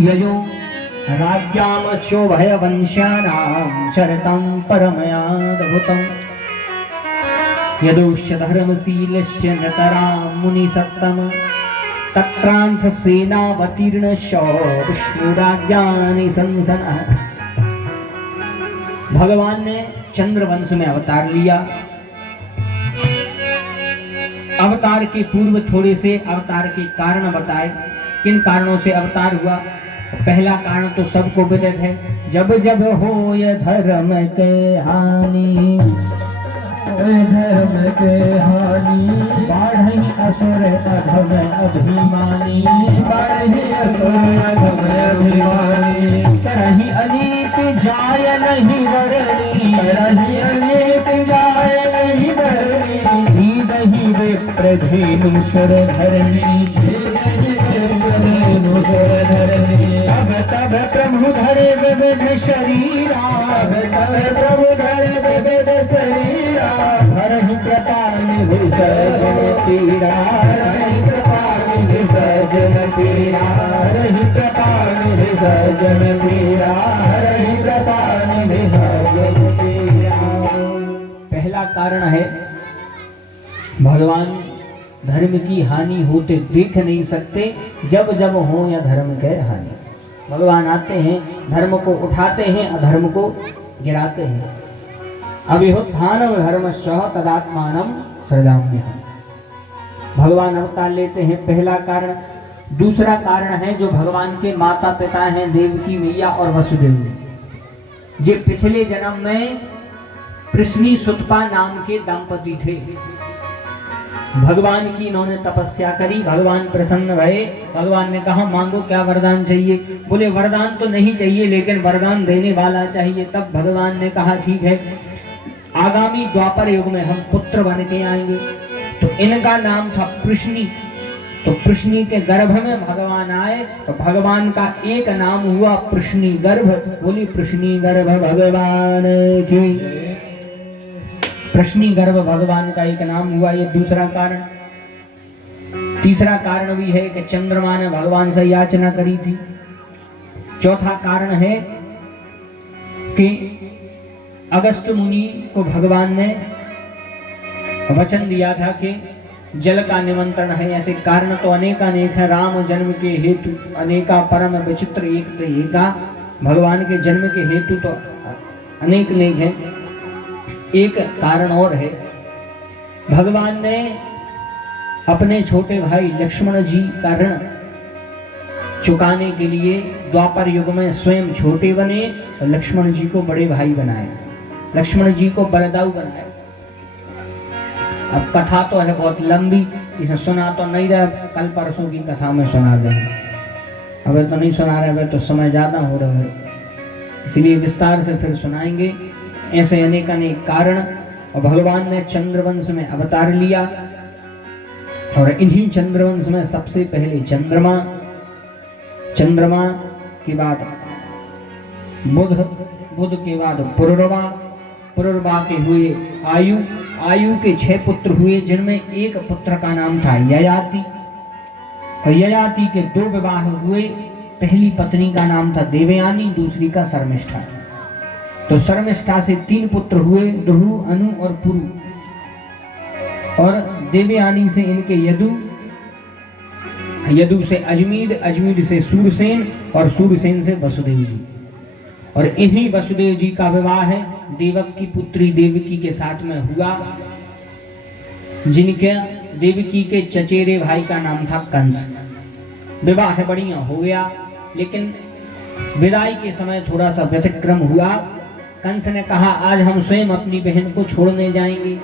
ययो राज्ञामचोभयवंश्यानां चरितं परमयादभुतम् यदुष्य धर्मशीलस्य नतरां मुनिसत्तम तत्रांश सेनावतीर्णस्य विष्णुराज्ञानि संसनः। भगवान ने चंद्रवंश में अवतार लिया। अवतार के पूर्व थोड़े से अवतार के कारण बताए, किन कारणों से अवतार हुआ। पहला कारण तो सबको विदित है, जब जब हो ये धर्म के हानि, धर्म के हानि बाढ़ी असुर अधम अभिमानी, बाढ़ी असुर अधम अभिमानी, तरही अनेक जाय नहीं बरनी, तरही अनेक जाय नहीं बरनी, दही विप्रधेनु सुर धरणी, तब तब प्रभु धरे विविध शरीरा, तब प्रभु धरे विविध शरीरा, हरहि कृपा निधि सजन पीरा, हरहि कृपा निधि सजन पीरा, हरहि कृपा निधि सजन पीरा, हरहि कृपा निधि सजन पीरा। पहला कारण है भगवान धर्म की हानि होते देख नहीं सकते, जब जब हो या धर्म के हानि। भगवान आते हैं, धर्म को उठाते हैं, अधर्म को गिराते हैं। अभिहुत्थानम धर्मस्य तदात्मानं सृजाम्यहम्। भगवान अवतार लेते हैं, पहला कारण। दूसरा कारण है जो भगवान के माता पिता हैं, देवकी मैया और वसुदेव जी, जे पिछले जन्म में पृश्नी सुतपा नाम के दंपति थे। भगवान की इन्होंने तपस्या करी, भगवान प्रसन्न भये। भगवान ने कहा मांगो क्या वरदान चाहिए। बोले वरदान तो नहीं चाहिए, लेकिन वरदान देने वाला चाहिए। तब भगवान ने कहा ठीक है, आगामी द्वापर युग में हम पुत्र बन के आएंगे। तो इनका नाम था पृश्नी। तो पृश्नी के गर्भ में भगवान आए, तो भगवान का एक नाम हुआ पृश्नी गर्भ। बोली पृश्नी गर्भ भगवान की। पृश्नी गर्भ भगवान का एक नाम हुआ, ये दूसरा कारण। तीसरा कारण भी है कि चंद्रमा ने भगवान से याचना करी थी। चौथा कारण है कि अगस्त मुनि को भगवान ने वचन दिया था कि जल का निमंत्रण है। ऐसे कारण तो अनेकानेक है, राम जन्म के हेतु अनेका परम विचित्र एका। भगवान के जन्म के हेतु तो अनेक हैं। एक कारण और है, भगवान ने अपने छोटे भाई लक्ष्मण जी का ऋण चुकाने के लिए द्वापर युग में स्वयं छोटे बने और लक्ष्मण जी को बड़े भाई बनाए, लक्ष्मण जी को बरदाऊ बनाए। अब कथा तो है बहुत लंबी, इसे सुना तो नहीं रहा, कल परसों की कथा में सुना देंगे। अब तो नहीं सुना रहे, तो समय ज्यादा हो रहा है, इसलिए विस्तार से फिर सुनाएंगे। ऐसे अनेक अनेक कारण। और भगवान ने चंद्रवंश में अवतार लिया, और इन्हीं चंद्रवंश में सबसे पहले चंद्रमा, चंद्रमा के बाद बुध, बुध के बाद पुरुरवा, पुरुरवा के हुए आयु, आयु के 6 पुत्र हुए, जिनमें एक पुत्र का नाम था ययाति। और ययाति के 2 विवाह हुए। पहली पत्नी का नाम था देवयानी, दूसरी का शर्मिष्ठा। तो शर्मिष्ठा से 3 पुत्र हुए, दुहु, अनु और पुरु। और देवयानी से इनके यदु, यदु से अजमीर, अजमीर से सूरसेन और सूरसेन से वसुदेव जी। और इन्हीं वसुदेव जी का विवाह है देवक की पुत्री देवकी के साथ में हुआ, जिनके देवकी के चचेरे भाई का नाम था कंस। विवाह बढ़िया हो गया, लेकिन विदाई के समय थोड़ा सा व्यतिक्रम हुआ। कंस ने कहा आज हम स्वयं अपनी बहन को छोड़ने जाएंगे।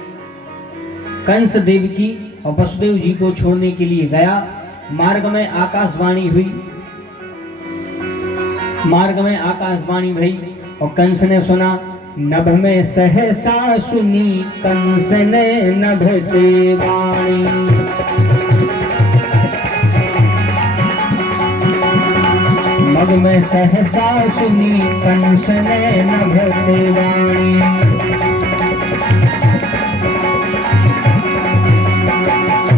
कंस देवकी और वसुदेव जी को छोड़ने के लिए गया। मार्ग में आकाशवाणी हुई, मार्ग में आकाशवाणी भई, और कंस ने सुना। नभ में सहसा सुनी कंस ने नभ ते वाणी, मग में सहसा सुनी कंस ने नभ ते वाणी।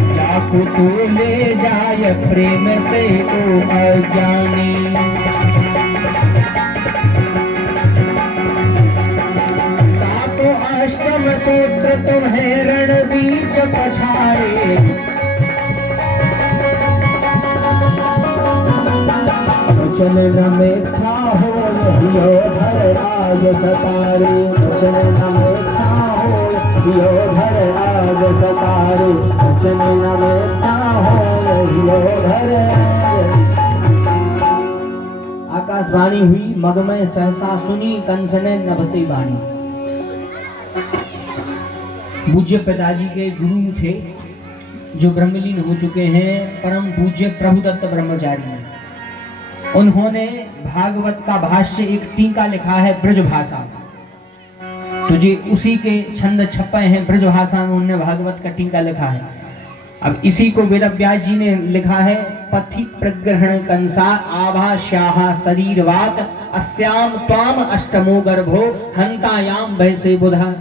जाकु तू ले जाय प्रेम से ओ अजानी, वचन न मिथ्या हो यो धर राज सतारे वचन न मिथ्या हो यो धर राज सतारे वचन न मिथ्या हो यो धर आकाशवाणी हुई मग में सहसा सुनी कंस ने नभते वाणी। पूज्य पिताजी के गुरु थे जो ब्रह्मलीन हो चुके हैं, परम पूज्य प्रभुदत्त ब्रह्मचारी। उन्होंने भागवत का भाष्य एक टीका लिखा है ब्रज भाषा, तो जी उसी के छंद छपे हैं ब्रज भाषा में, उन्होंने भागवत का टीका लिखा है। अब इसी को वेदव्यास जी ने लिखा है पथि प्रग्रहण कंसा आभा श्याहा शरीरवात अस्याम त्वाम अष्टमो गर्भो हंतायाम वैसे बुधा।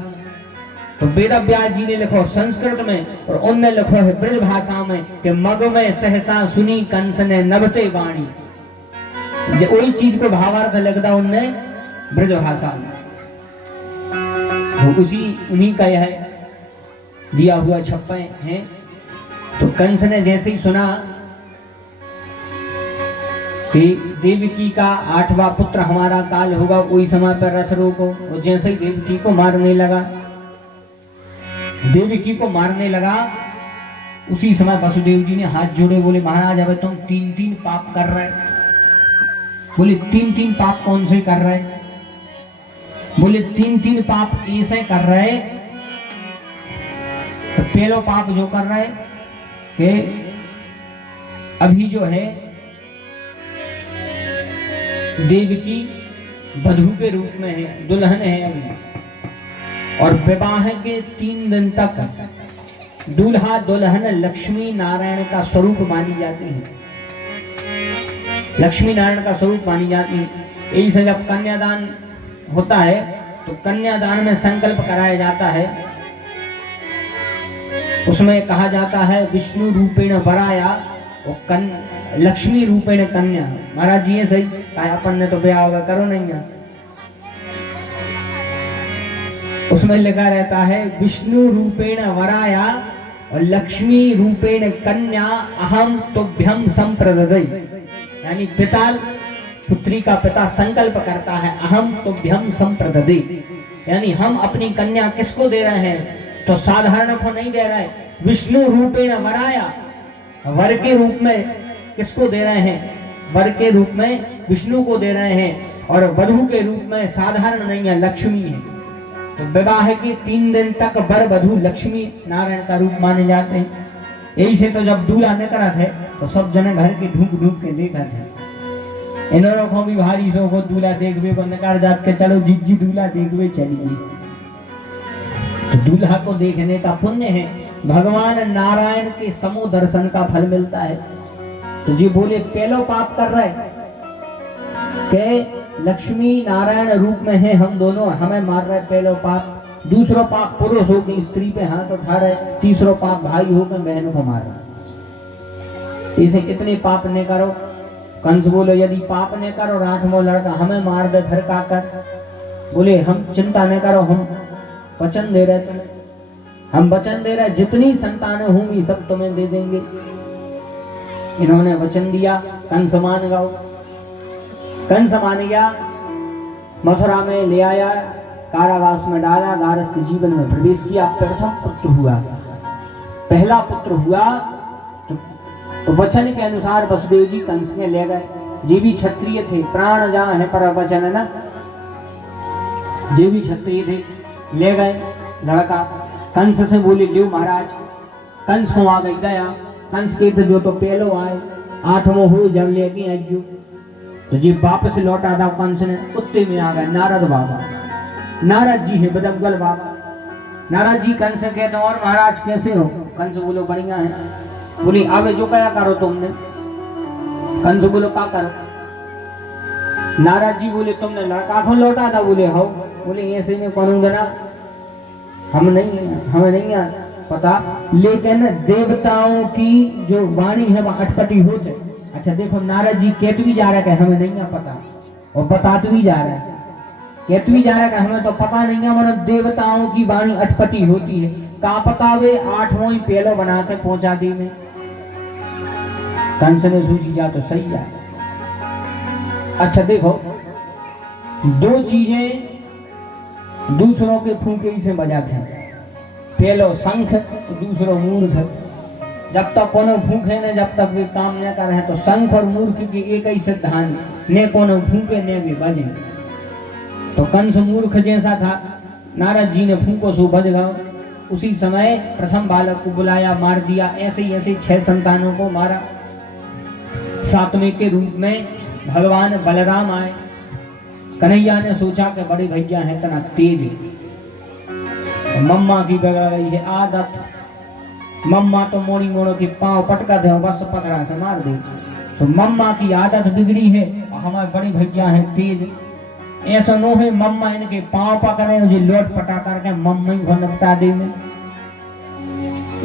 तो वेदव्यास जी ने लिखो संस्कृत में और उनने लिखो है ब्रज भाषा में कि मग में सहसा सुनी कंस ने नभते वाणी। वही चीज को भावार्थ लगता उनने ब्रज भाषा में, वो उसी उन्हीं का यह दिया हुआ छप्पे हैं। तो कंस ने जैसे ही सुना कि देवकी का 8वां पुत्र हमारा काल होगा, वही समय पर रथ रोको, और जैसे ही देवकी को मारने लगा, देवकी को मारने लगा, उसी समय वसुदेव जी ने हाथ जोड़े, बोले महाराज अब तुम 3-3 पाप कर रहे। बोले 3-3 पाप कौन से कर रहे? बोले 3-3 पाप ऐसे कर रहे। तो पहलो पाप जो कर रहे कि अभी जो है देवकी वधू के रूप में है, दुल्हन है अभी, और विवाह के 3 दिन तक दूल्हा दुल्हन लक्ष्मी नारायण का स्वरूप मानी जाती है, लक्ष्मी नारायण का स्वरूप मानी जाती है। यही से जब कन्यादान होता है तो कन्यादान में संकल्प कराया जाता है, उसमें कहा जाता है विष्णु रूपेण वराया और लक्ष्मी रूपेण कन्या। महाराज जी ये सही कहा, अपन ने तो ब्याह होगा करो नहीं है, उसमें लिखा रहता है विष्णु रूपेण वराया और लक्ष्मी रूपेण कन्या अहम तुभ्यम संप्रददे। यानी पिता पुत्री का पिता संकल्प करता है अहम तुभ्यम संप्रददे, यानी हम अपनी कन्या किसको दे रहे हैं? तो साधारण को नहीं दे रहे, विष्णु रूपेण वराया, वर के रूप में किसको दे रहे हैं? वर के रूप में विष्णु को दे रहे हैं, और वधू के रूप में साधारण नहीं है, लक्ष्मी है। तो विवाह के 3 दिन तक वर वधू लक्ष्मी नारायण का रूप माने जाते हैं। यही से तो जब दूल्हा निकला थे तो सब जने घर के ढूंढ ढूंढ के देखा थे, इन्होंने को भी भारी सो को दूल्हा देखवे को निकाल जात के चलो जी दूल्हा देखवे चलिए। तो दूल्हा को देखने का पुण्य है, भगवान नारायण के समूह दर्शन का फल मिलता है। तो जी बोले पहलो पाप कर रहे के लक्ष्मी नारायण रूप में है हम दोनों, हमें मार रहे पहलो पाप। दूसरो पाप पुरुष होकर स्त्री पे हाथ उठा रहे, तीसरो पाप भाई होकर बहनों को मार रहे। इसे इतने पाप नहीं करो। कंस बोले यदि पाप नहीं करो 8वां लड़का हमें मार दे फिर का कर? बोले हम चिंता नहीं करो, हम वचन दे रहे तुम्हें, हम वचन दे रहे जितनी संतानें होंगी सब तुम्हें दे देंगे। इन्होंने वचन दिया, कंस मान गया। कंस मान गया, मथुरा में ले आया, कारावास में डाला, गारस्थ जीवन में प्रवेश किया। प्रथम पुत्र हुआ, पहला पुत्र हुआ तो वचन के अनुसार वसुदेव जी कंस के ले गए। जे भी क्षत्रिय थे, प्राण जहाँ है पर वचन है ना, जे भी क्षत्रिय थे ले गए लड़का। कंस से बोले लियो महाराज। कंस को आ गई दया, कंस के जो तो पहलो आए 8वां हो जब लेके आइयो तो जी वापस लौटा था कंस ने। उत्ते में आ गए नारद बाबा, नारद जी है बदमगल बाबा। नारद जी कंस कहते और महाराज कैसे हो? कंस बोलो बढ़िया है। बोली अब जो क्या करो तुमने? कंस बोलो क्या करो? नारद जी बोले तुमने लड़का को लौटा था? बोले हो। बोले ऐसे में कौन देना, हमें नहीं पता, लेकिन देवताओं की जो वाणी है वह अटपटी हो जाए। अच्छा देखो नारद जी कहते भी जा रहा है हमें नहीं पता, और बताते भी जा रहा है, कहते भी जा रहा है हमें तो पता नहीं है, मतलब देवताओं की वाणी अटपटी होती है। का पता वे 8वां ही पहलो बना के पहुंचा दी में। कंस ने सूझी जा तो सही है। अच्छा देखो, दो चीजें दूसरों के फूंके से बजाते हैं, पहलो शंख, दूसरो मूर्ख। जब तक कोनो फूंके ने, जब तक वे काम न करे तो शंख और मूर्ख के एक ही सिद्धांत, ने कोनो फूंके ने भी बजे। तो कंस मूर्ख जैसा था, नारद जी ने फूंको सो बज गया। उसी समय प्रथम बालक को बुलाया, मार दिया। ऐसे ही ऐसे 6 संतानों को मारा। सातवें के रूप में भगवान बलराम आए। कन्हैया ने सोचा कि बड़े भैया है, इतना तेज है, मम्मा की बिगड़ गई है आदत। मम्मा तो मोड़ी मोड़ो के पांव पटका दे, बस पकड़ा से मार दे। तो मम्मा की आदत बिगड़ी है, हमारे बड़े भैया है तेज। ऐसा नो है मम्मा इनके पांव पकड़े, मुझे लोट पटा करके मम्मा ही निपटा दे में।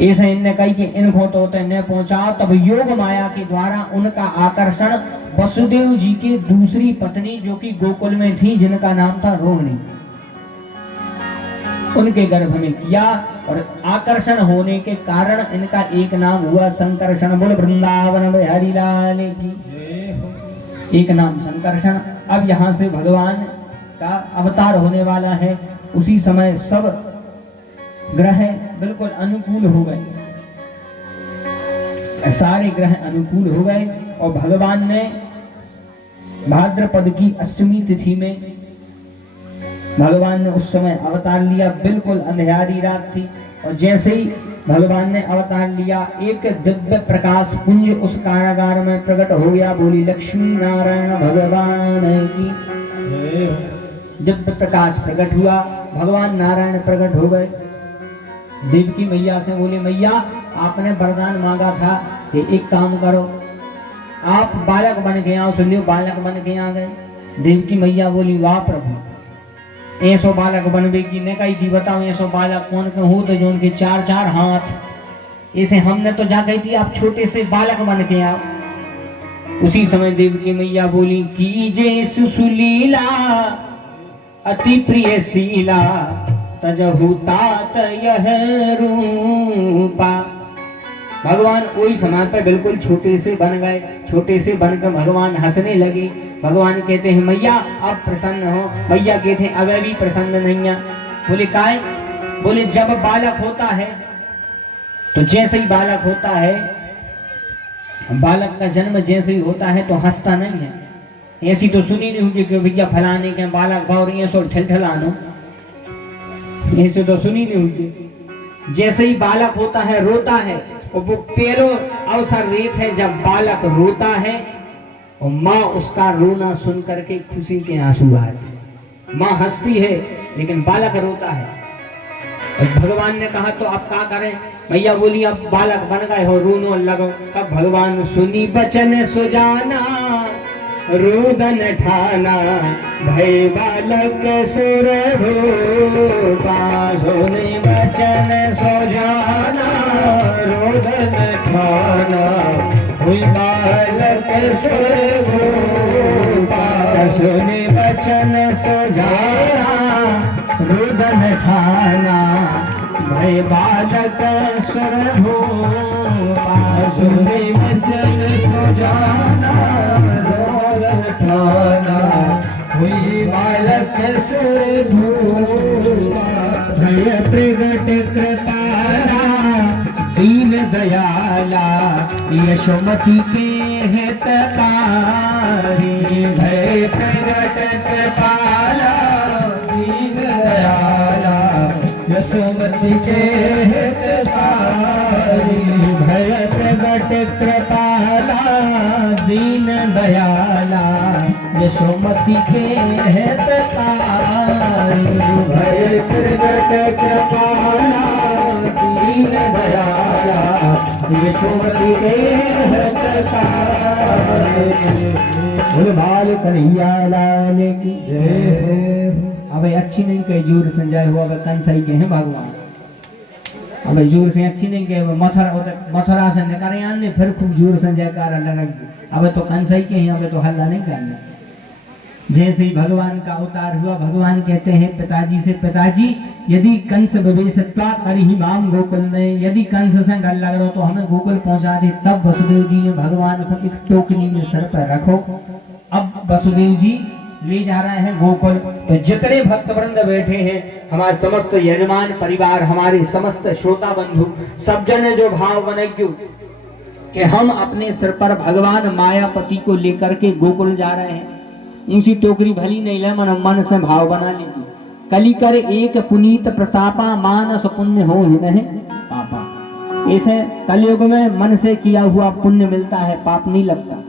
ऐसे इनने कही कि इनको तो न पहुंचा। तब योग माया के द्वारा उनका आकर्षण वसुदेव जी की दूसरी पत्नी, जो कि गोकुल में थी, जिनका नाम था रोहिणी, उनके गर्भ में किया। और आकर्षण होने के कारण इनका एक नाम हुआ संकर्षण। बोल वृंदावन में हरिलाल की। एक नाम संकर्षण। अब यहाँ से भगवान का अवतार होने वाला है। उसी समय सब ग्रह बिल्कुल अनुकूल हो गए, सारे ग्रह अनुकूल हो गए। और भगवान ने भाद्रपद की अष्टमी तिथि में भगवान ने उस समय अवतार लिया। बिल्कुल अंधेरी रात थी, और जैसे ही भगवान ने अवतार लिया, एक दिव्य प्रकाश पुंज उस कारागार में प्रकट हो गया। बोली लक्ष्मी नारायण भगवान की। दिव्य प्रकाश प्रकट हुआ, भगवान नारायण प्रकट हो गए। देवकी मैया से बोले, मैया आपने वरदान मांगा था कि एक काम करो, आप बालक बन के आओ। सुनियो, बालक बन के आ गए। देवकी मैया बोली, वाह प्रभु, ऐसो बालक बनवे की ने कही थी। बताओ ऐसो बालक कौन के हो, तो जो उनके 4-4 हाथ। ऐसे हमने तो जा कही थी आप छोटे से बालक बन के आओ। उसी समय देवकी मैया बोली, कीजे सुशीला अति प्रिय शीला, तजहु तात यह रूपा। भगवान वही समय पर बिल्कुल छोटे से बन गए। छोटे से बनकर भगवान हंसने लगे। भगवान कहते हैं, मैया अब प्रसन्न हो। मैया कहते हैं, अगर भी प्रसन्न नहीं है। बोले काहे? बोले जब बालक होता है तो जैसे ही बालक होता है, बालक का जन्म जैसे ही होता है तो हंसता नहीं है। ऐसी तो सुनी नहीं होगी कि भैया फलाने के बालक भाव ये सो ठिलठिलानो, ऐसे तो सुनी नहीं होगी। जैसे ही बालक होता है रोता है, और वो पहलो अवसर रेत है जब बालक रोता है और माँ उसका रोना सुन करके खुशी के आंसू आते। माँ हंसती है लेकिन बालक रोता है। और भगवान ने कहा तो अब क्या करें? मैया बोली, अब बालक बन गए हो, रोनो लगो। तब भगवान सुनी बचन सुजाना, रोदन ठाना, भय बालक सुर भूपा। सुनी बचन सुजाना, रोदन ठाना, भय बालक सुर भूपा। सुनी बचन सुजाना, रोदन ठाना, भय बालक सुर भूपा। सुनी बचन सुजाना, ठाना, हुई बालक सुर भूपा। भय प्रगट कृपाला, दीन दयाला, यशोमती के हितकारी। भय प्रगट कृपाला, दीन दयाला, यशोमती के हितकारी। भय प्रगट कृपाला, दीन दयाला, यशोमती के हितकारी। भय प्रगट कृपाला, दीन दयाला, यशोमती के हितकारी। बोल बाल कन्हैया लाल की जय। अब अच्छी नहीं कहे जोर संजय हो, अब कंसाई के हैं भगवान। अब जोर से अच्छी नहीं कहे, मथुरा से निकाले आने, फिर खूब जोर से जयकारा लगाएंगे। अब तो कंसाई के हैं, अब तो हल्ला नहीं करना। जैसे ही भगवान का अवतार हुआ, भगवान कहते हैं पिताजी से, पिताजी यदि कंस विवेशत्वा करिहि माम गोकुल में, यदि कंस से डर लग रहा तो हमें गोकुल पहुंचा दे। तब वसुदेव जी ने भगवान को एक टोकनी में सर पर रखो। अब वसुदेव जी ले जा रहे हैं गोकुल। तो जितने भक्त वृंद बैठे हैं, हमारे समस्त यजमान परिवार, हमारे समस्त श्रोता बंधु, सब जन जो भाव बने क्यों कि हम अपने सिर पर भगवान मायापति को लेकर के गोकुल जा रहे हैं। ऊंची टोकरी भली नहीं ले, मन मन से भाव बना लीजिए। कली कर एक पुनीत प्रतापा, मानस पुण्य हो ही नहीं पापा। इसे कलयुग में मन से किया हुआ पुण्य मिलता है, पाप नहीं लगता।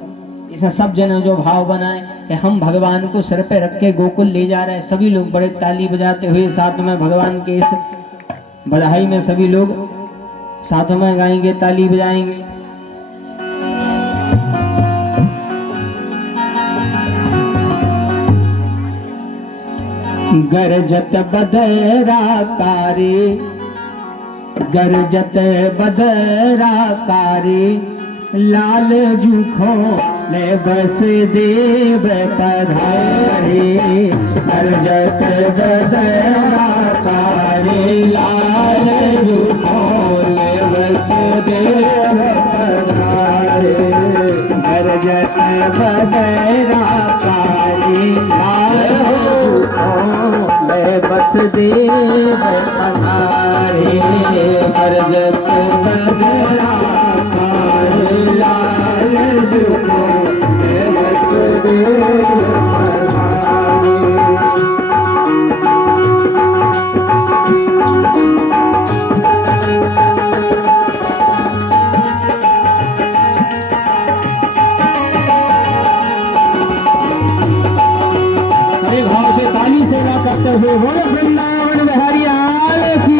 इसे सब जन जो भाव बनाए कि हम भगवान को सिर पे रख के गोकुल ले जा रहे हैं। सभी लोग बड़े ताली बजाते हुए साथ में भगवान के इस बधाई में सभी लोग साथ में गाएंगे, ताली बजाएंगे। गरजत बदरा कारी, गरजत बदरा कारी, लाल जूखो ले बस देव पधारे। गरजत बदरा कारी, लाल जूखो ले बस देव पधारे। गरजत बदरा कारी, लाल बस देव पधारे। गरजत बदरा कारी, लाल जूखो ले बस देव पधारे। करते हुए बोले वृंदावन बिहारी लाल की।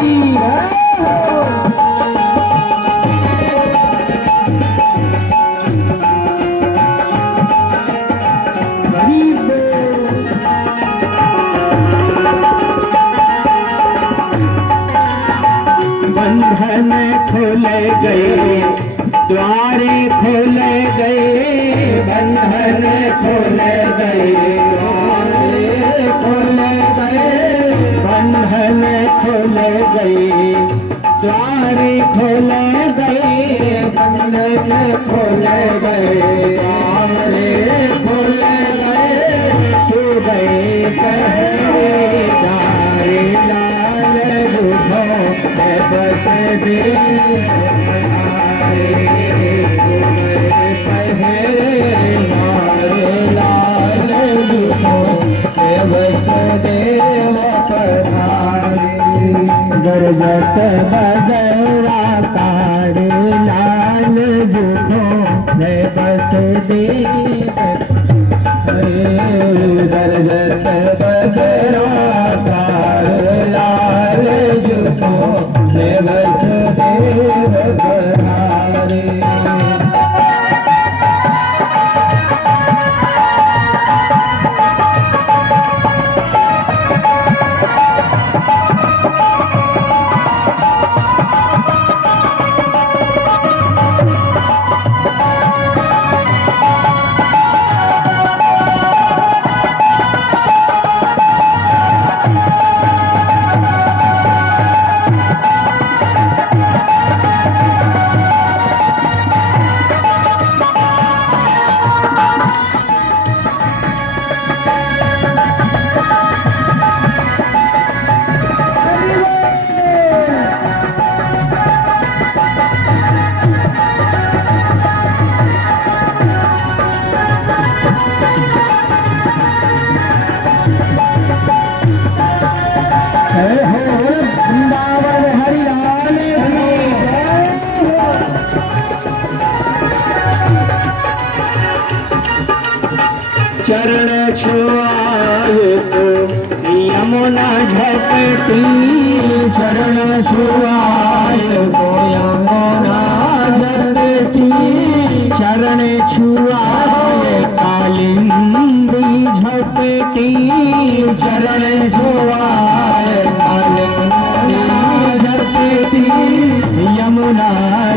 बंधन खोले गए, द्वारे खोले गए, बंधन खोले गए, खोले गए, बंधन खोले गए, द्वारे खोले गए, बंधन खोले गए, द्वारे खोले गए, छू गए पहरे दारे। लाल जूखो ले बस देव पहरे दारे। लाल जूखो बस देव पधारे। गरजत बदरा कारी, लाल जूखो ले बस देव। गरजत बदरा कारी, लाल जूखो ले बस देव पधारे। चरण छुआए तो यमुना झपटी, चरण छुआए तो यमुना झपटी, चरण छुआए कालिंदी झपटी, चरण छुआए कालिंदी झपटी, यमुना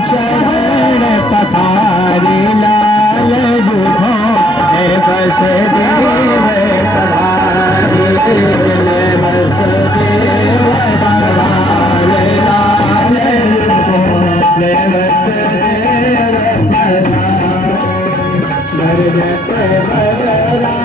चरण पधारे। लाल जूखो ले बस देव पधारे, बस देव पधारे। लाल जूखो ले बस देव पधारे। गरजत बदरा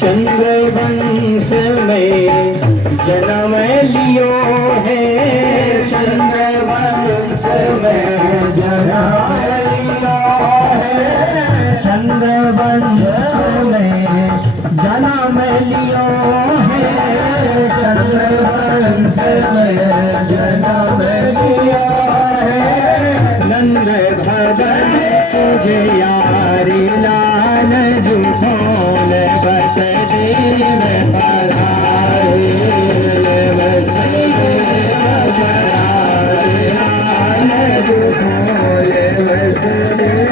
चंद्रवंश में जन्म लियो है, चंद्रवंश में जन्म लियो है, चंद्रवंश में जन्म लियो है, चंद्रवंश में जन्म लियो है। नंद भगन तुझे यारी लाल जुझोल बस देव पधारे, बस देव पधारे लाल जुझोल बस देव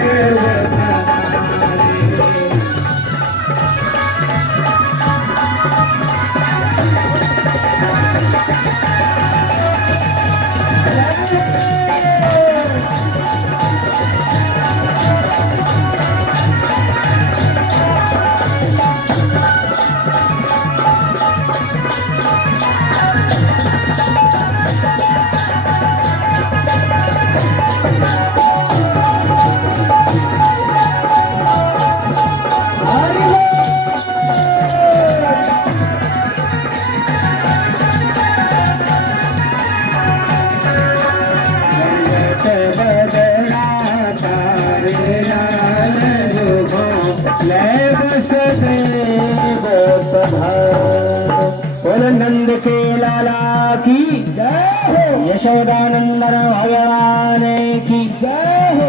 नंद के लाला की जय हो, यशोदानंदन भगवान की जय हो।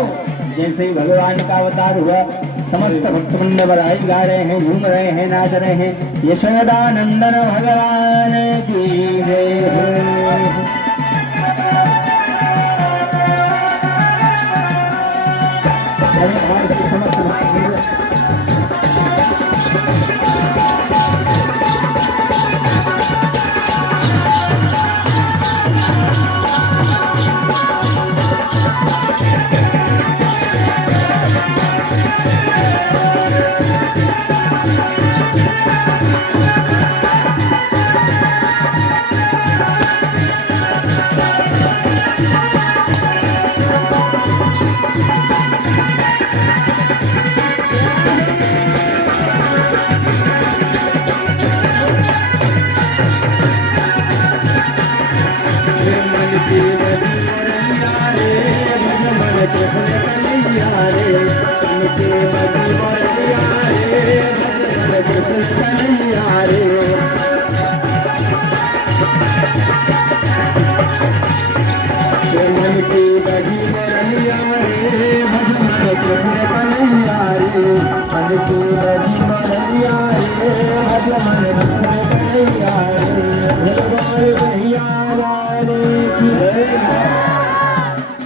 जैसे ही भगवान का अवतार हुआ, समस्त भक्तवृंद बधाई गा रहे हैं, झूम रहे हैं, नाच रहे हैं। यशोदानंदन भगवान की जय हो।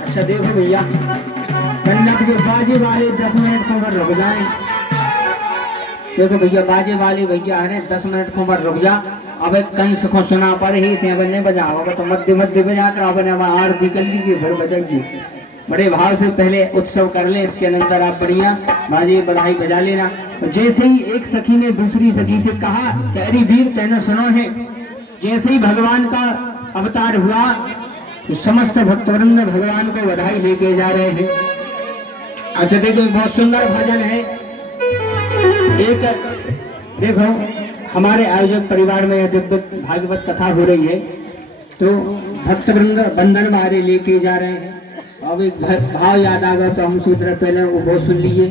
अच्छा देखो भैया, कन्नक जो बाजे वाले 10 मिनट को रुक जाए। देखो भैया, बाजे वाले भैया अरे 10 मिनट को रुक जा। अब कंस को सुना पर ही से नहीं बजा, अब तो मध्य मध्य बजा कर अब आरती कर लीजिए, फिर बजाइए। बड़े भाव से पहले उत्सव कर ले, इसके अंदर आप बढ़िया बाजे बधाई बजा लेना। जैसे ही एक सखी ने दूसरी सखी से कहा कि अरे वीर तेने सुनो है, जैसे ही भगवान का अवतार हुआ तो समस्त भक्तवृंद भगवान को बधाई लेके जा रहे हैं। अच्छा देखो, बहुत सुंदर भजन है। एक देखो, हमारे आयोजक परिवार में दिव्य भागवत कथा हो रही है, तो भक्तवृंद बंधन मारे लेके जा रहे हैं। अब एक भाव याद आ गया तो हम सूत्र पहले वो बहुत सुन लीजिए।